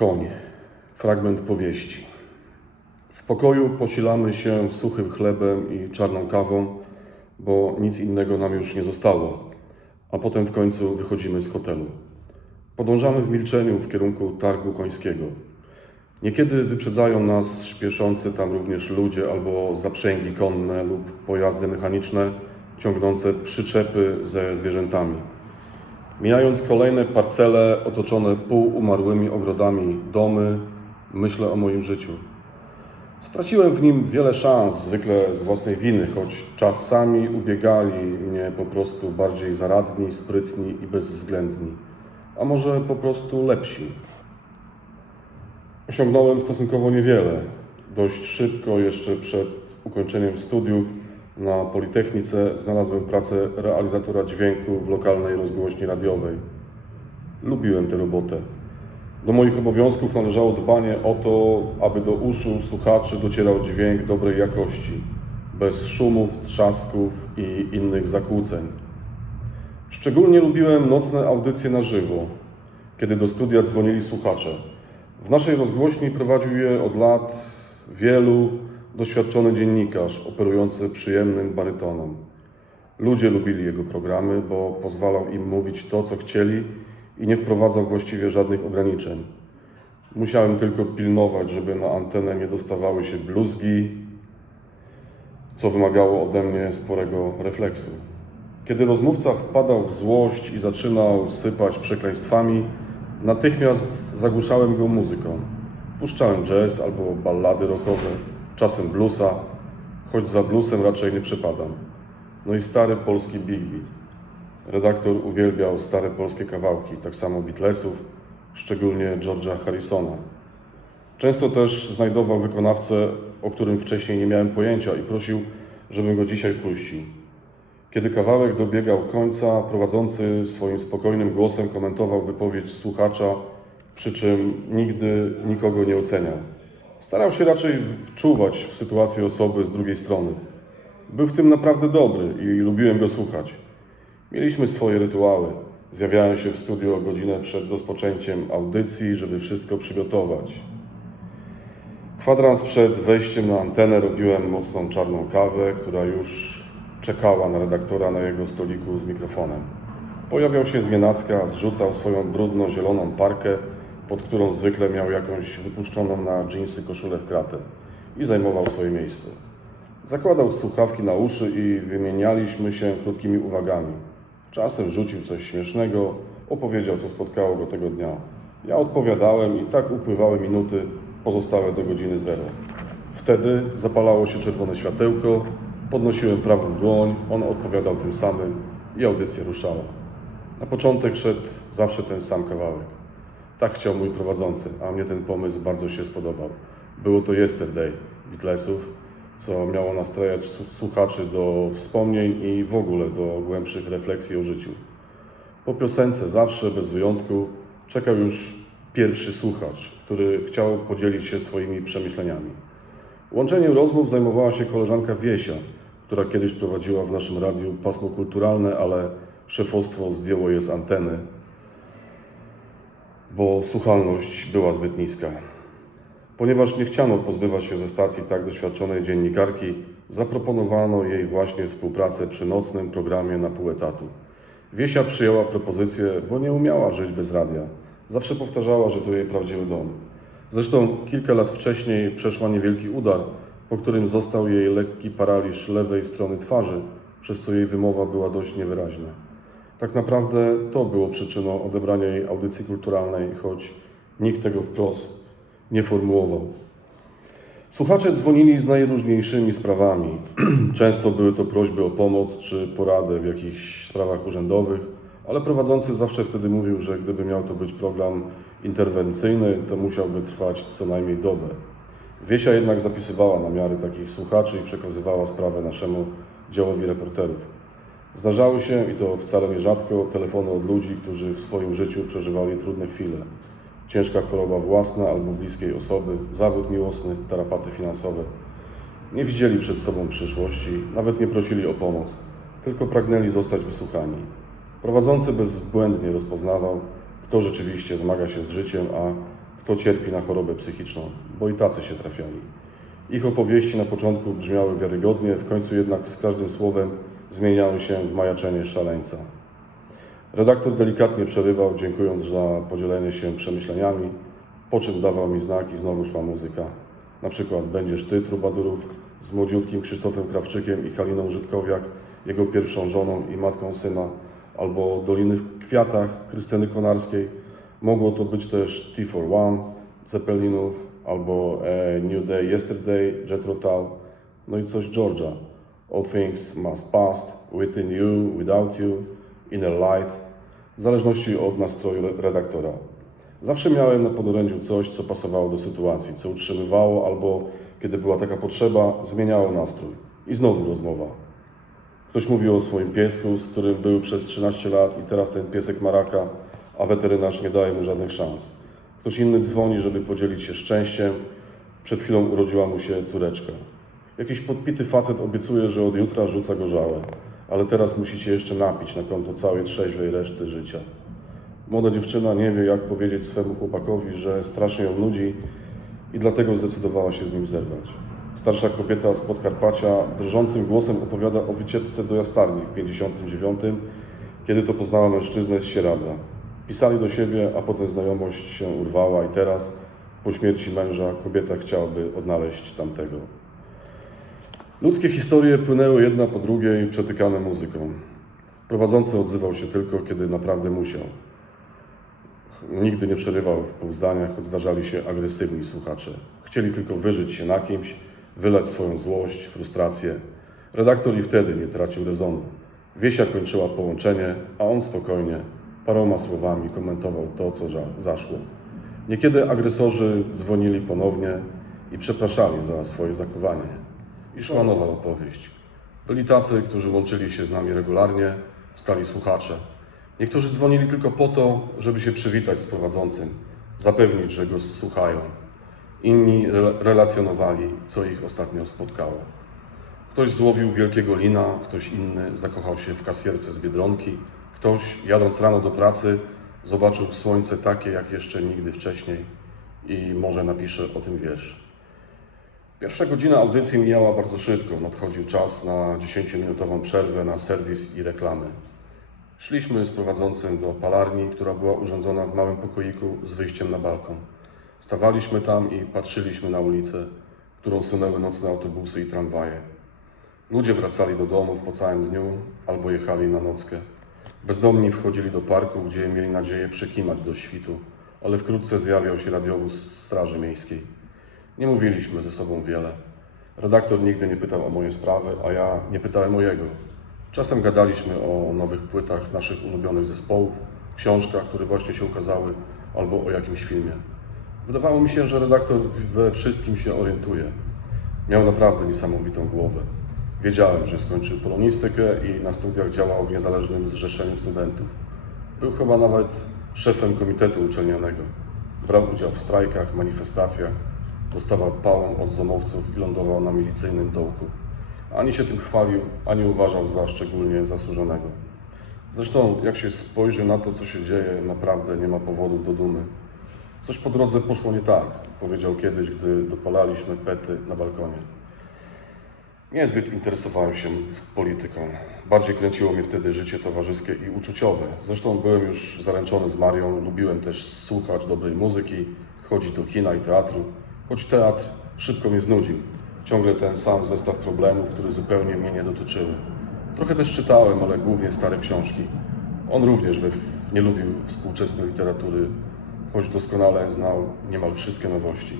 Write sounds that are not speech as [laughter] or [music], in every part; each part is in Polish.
Koń. Fragment powieści. W pokoju posilamy się suchym chlebem i czarną kawą, bo nic innego nam już nie zostało, a potem w końcu wychodzimy z hotelu. Podążamy w milczeniu w kierunku targu końskiego. Niekiedy wyprzedzają nas śpieszący tam również ludzie albo zaprzęgi konne lub pojazdy mechaniczne ciągnące przyczepy ze zwierzętami. Mijając kolejne parcele otoczone półumarłymi ogrodami, domy, myślę o moim życiu. Straciłem w nim wiele szans, zwykle z własnej winy, choć czasami ubiegali mnie po prostu bardziej zaradni, sprytni i bezwzględni, a może po prostu lepsi. Osiągnąłem stosunkowo niewiele. Dość szybko, jeszcze przed ukończeniem studiów na Politechnice, znalazłem pracę realizatora dźwięku w lokalnej rozgłośni radiowej. Lubiłem tę robotę. Do moich obowiązków należało dbanie o to, aby do uszu słuchaczy docierał dźwięk dobrej jakości, bez szumów, trzasków i innych zakłóceń. Szczególnie lubiłem nocne audycje na żywo, kiedy do studia dzwonili słuchacze. W naszej rozgłośni prowadził je od lat wielu doświadczony dziennikarz operujący przyjemnym barytonem. Ludzie lubili jego programy, bo pozwalał im mówić to, co chcieli i nie wprowadzał właściwie żadnych ograniczeń. Musiałem tylko pilnować, żeby na antenę nie dostawały się bluzgi, co wymagało ode mnie sporego refleksu. Kiedy rozmówca wpadał w złość i zaczynał sypać przekleństwami, natychmiast zagłuszałem go muzyką. Puszczałem jazz albo ballady rockowe, czasem bluesa, choć za bluesem raczej nie przepadam. No i stary polski big beat. Redaktor uwielbiał stare polskie kawałki, tak samo Beatlesów, szczególnie George'a Harrisona. Często też znajdował wykonawcę, o którym wcześniej nie miałem pojęcia i prosił, żebym go dzisiaj puścił. Kiedy kawałek dobiegał końca, prowadzący swoim spokojnym głosem komentował wypowiedź słuchacza, przy czym nigdy nikogo nie oceniał. Starał się raczej wczuwać w sytuację osoby z drugiej strony. Był w tym naprawdę dobry i lubiłem go słuchać. Mieliśmy swoje rytuały. Zjawiałem się w studio o godzinę przed rozpoczęciem audycji, żeby wszystko przygotować. Kwadrans przed wejściem na antenę robiłem mocną czarną kawę, która już czekała na redaktora na jego stoliku z mikrofonem. Pojawiał się znienacka, zrzucał swoją brudno-zieloną parkę, pod którą zwykle miał jakąś wypuszczoną na dżinsy koszulę w kratę i zajmował swoje miejsce. Zakładał słuchawki na uszy i wymienialiśmy się krótkimi uwagami. Czasem rzucił coś śmiesznego, opowiedział, co spotkało go tego dnia. Ja odpowiadałem i tak upływały minuty pozostałe do godziny zero. Wtedy zapalało się czerwone światełko, podnosiłem prawą dłoń, on odpowiadał tym samym i audycja ruszała. Na początek szedł zawsze ten sam kawałek. Tak chciał mój prowadzący, a mnie ten pomysł bardzo się spodobał. Było to Yesterday Beatlesów, co miało nastrajać słuchaczy do wspomnień i w ogóle do głębszych refleksji o życiu. Po piosence zawsze, bez wyjątku, czekał już pierwszy słuchacz, który chciał podzielić się swoimi przemyśleniami. Łączeniem rozmów zajmowała się koleżanka Wiesia, która kiedyś prowadziła w naszym radiu pasmo kulturalne, ale szefostwo zdjęło je z anteny, bo słuchalność była zbyt niska. Ponieważ nie chciano pozbywać się ze stacji tak doświadczonej dziennikarki, zaproponowano jej właśnie współpracę przy nocnym programie na pół etatu. Wiesia przyjęła propozycję, bo nie umiała żyć bez radia. Zawsze powtarzała, że to jej prawdziwy dom. Zresztą kilka lat wcześniej przeszła niewielki udar, po którym został jej lekki paraliż lewej strony twarzy, przez co jej wymowa była dość niewyraźna. Tak naprawdę to było przyczyną odebrania jej audycji kulturalnej, choć nikt tego wprost nie formułował. Słuchacze dzwonili z najróżniejszymi sprawami. [clears throat] Często były to prośby o pomoc czy poradę w jakichś sprawach urzędowych, ale prowadzący zawsze wtedy mówił, że gdyby miał to być program interwencyjny, to musiałby trwać co najmniej dobę. Wiesia jednak zapisywała na miary takich słuchaczy i przekazywała sprawę naszemu działowi reporterów. Zdarzały się, i to wcale nierzadko, telefony od ludzi, którzy w swoim życiu przeżywali trudne chwile. Ciężka choroba własna albo bliskiej osoby, zawód miłosny, tarapaty finansowe. Nie widzieli przed sobą przyszłości, nawet nie prosili o pomoc, tylko pragnęli zostać wysłuchani. Prowadzący bezbłędnie rozpoznawał, kto rzeczywiście zmaga się z życiem, a kto cierpi na chorobę psychiczną, bo i tacy się trafiali. Ich opowieści na początku brzmiały wiarygodnie, w końcu jednak z każdym słowem zmieniały się w majaczenie szaleńca. Redaktor delikatnie przerywał, dziękując za podzielenie się przemyśleniami, po czym dawał mi znak i znowu szła muzyka. Na przykład Będziesz Ty, Trubadurów, z młodziutkim Krzysztofem Krawczykiem i Haliną Żydkowiak, jego pierwszą żoną i matką syna, albo Doliny w Kwiatach Krystyny Konarskiej. Mogło to być też T for One, Zeppelinów, albo e, New Day Yesterday, Jethro Tull, no i coś Georgia. All things must pass, within you, without you, inner light, w zależności od nastroju re- redaktora. Zawsze miałem na podorędziu coś, co pasowało do sytuacji, co utrzymywało albo, kiedy była taka potrzeba, zmieniało nastrój. I znowu rozmowa. Ktoś mówił o swoim piesku, z którym był przez 13 lat i teraz ten piesek ma raka, a weterynarz nie daje mu żadnych szans. Ktoś inny dzwoni, żeby podzielić się szczęściem. Przed chwilą urodziła mu się córeczka. Jakiś podpity facet obiecuje, że od jutra rzuca gorzałe, ale teraz musicie jeszcze napić na konto całej trzeźwej reszty życia. Młoda dziewczyna nie wie, jak powiedzieć swemu chłopakowi, że strasznie ją nudzi i dlatego zdecydowała się z nim zerwać. Starsza kobieta z Podkarpacia drżącym głosem opowiada o wycieczce do jastarni w 59, kiedy to poznała mężczyznę z Sieradza. Pisali do siebie, a potem znajomość się urwała i teraz, po śmierci męża, kobieta chciałaby odnaleźć tamtego. Ludzkie historie płynęły jedna po drugiej, przetykane muzyką. Prowadzący odzywał się tylko, kiedy naprawdę musiał. Nigdy nie przerywał w pół zdania, choć zdarzali się agresywni słuchacze. Chcieli tylko wyżyć się na kimś, wylać swoją złość, frustrację. Redaktor i wtedy nie tracił rezonu. Wiesia kończyła połączenie, a on spokojnie, paroma słowami komentował to, co zaszło. Niekiedy agresorzy dzwonili ponownie i przepraszali za swoje zachowanie. I szła nowa opowieść. Byli tacy, którzy łączyli się z nami regularnie, stali słuchacze. Niektórzy dzwonili tylko po to, żeby się przywitać z prowadzącym, zapewnić, że go słuchają. Inni re- relacjonowali, co ich ostatnio spotkało. Ktoś złowił wielkiego lina, ktoś inny zakochał się w kasjerce z Biedronki, ktoś jadąc rano do pracy zobaczył słońce takie jak jeszcze nigdy wcześniej i może napisze o tym wiersz. Pierwsza godzina audycji mijała bardzo szybko. Nadchodził czas na 10-minutową przerwę na serwis i reklamy. Szliśmy z prowadzącym do palarni, która była urządzona w małym pokoiku z wyjściem na balkon. Stawaliśmy tam i patrzyliśmy na ulicę, którą sunęły nocne autobusy i tramwaje. Ludzie wracali do domów po całym dniu albo jechali na nockę. Bezdomni wchodzili do parku, gdzie mieli nadzieję przekimać do świtu, ale wkrótce zjawiał się radiowóz Straży Miejskiej. Nie mówiliśmy ze sobą wiele. Redaktor nigdy nie pytał o moje sprawy, a ja nie pytałem o jego. Czasem gadaliśmy o nowych płytach naszych ulubionych zespołów, książkach, które właśnie się ukazały, albo o jakimś filmie. Wydawało mi się, że redaktor we wszystkim się orientuje. Miał naprawdę niesamowitą głowę. Wiedziałem, że skończył polonistykę i na studiach działał w niezależnym zrzeszeniu studentów. Był chyba nawet szefem komitetu uczelnianego. Brał udział w strajkach, manifestacjach, dostawał pałą od zomowców i lądował na milicyjnym dołku. Ani się tym chwalił, ani uważał za szczególnie zasłużonego. Zresztą, jak się spojrzy na to, co się dzieje, naprawdę nie ma powodów do dumy. Coś po drodze poszło nie tak, powiedział kiedyś, gdy dopalaliśmy pety na balkonie. Niezbyt interesowałem się polityką. Bardziej kręciło mnie wtedy życie towarzyskie i uczuciowe. Zresztą byłem już zaręczony z Marią, lubiłem też słuchać dobrej muzyki, chodzić do kina i teatru, choć teatr szybko mnie znudził. Ciągle ten sam zestaw problemów, które zupełnie mnie nie dotyczyły. Trochę też czytałem, ale głównie stare książki. On również nie lubił współczesnej literatury, choć doskonale znał niemal wszystkie nowości.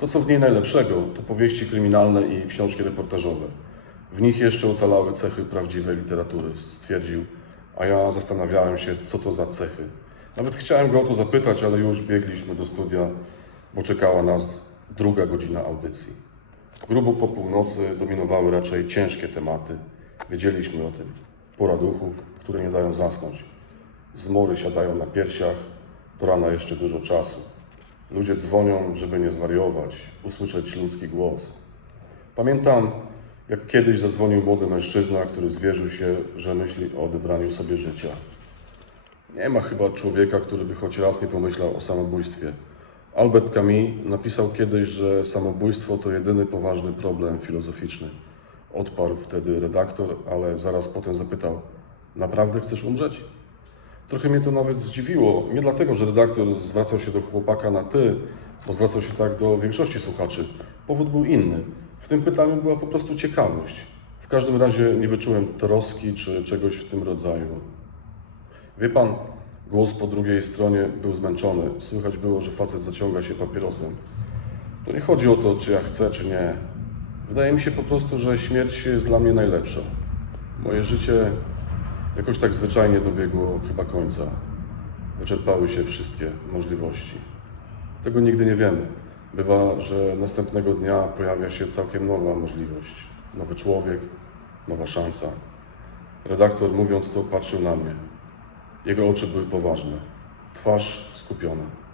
To, co w niej najlepszego, to powieści kryminalne i książki reportażowe. W nich jeszcze ocalały cechy prawdziwej literatury, stwierdził, a ja zastanawiałem się, co to za cechy. Nawet chciałem go o to zapytać, ale już biegliśmy do studia, bo czekała nas druga godzina audycji. Grubo po północy dominowały raczej ciężkie tematy. Wiedzieliśmy o tym. Pora duchów, które nie dają zasnąć. Zmory siadają na piersiach, do rana jeszcze dużo czasu. Ludzie dzwonią, żeby nie zwariować, usłyszeć ludzki głos. Pamiętam, jak kiedyś zadzwonił młody mężczyzna, który zwierzył się, że myśli o odebraniu sobie życia. Nie ma chyba człowieka, który by choć raz nie pomyślał o samobójstwie, Albert Camus napisał kiedyś, że samobójstwo to jedyny poważny problem filozoficzny. Odparł wtedy redaktor, ale zaraz potem zapytał: Naprawdę chcesz umrzeć? Trochę mnie to nawet zdziwiło. Nie dlatego, że redaktor zwracał się do chłopaka na ty, bo zwracał się tak do większości słuchaczy. Powód był inny. W tym pytaniu była po prostu ciekawość. W każdym razie nie wyczułem troski czy czegoś w tym rodzaju. Wie pan, głos po drugiej stronie był zmęczony. Słychać było, że facet zaciąga się papierosem. To nie chodzi o to, czy ja chcę, czy nie. Wydaje mi się po prostu, że śmierć jest dla mnie najlepsza. Moje życie jakoś tak zwyczajnie dobiegło chyba końca. Wyczerpały się wszystkie możliwości. Tego nigdy nie wiemy. Bywa, że następnego dnia pojawia się całkiem nowa możliwość. Nowy człowiek, nowa szansa. Redaktor mówiąc to patrzył na mnie. Jego oczy były poważne, twarz skupiona.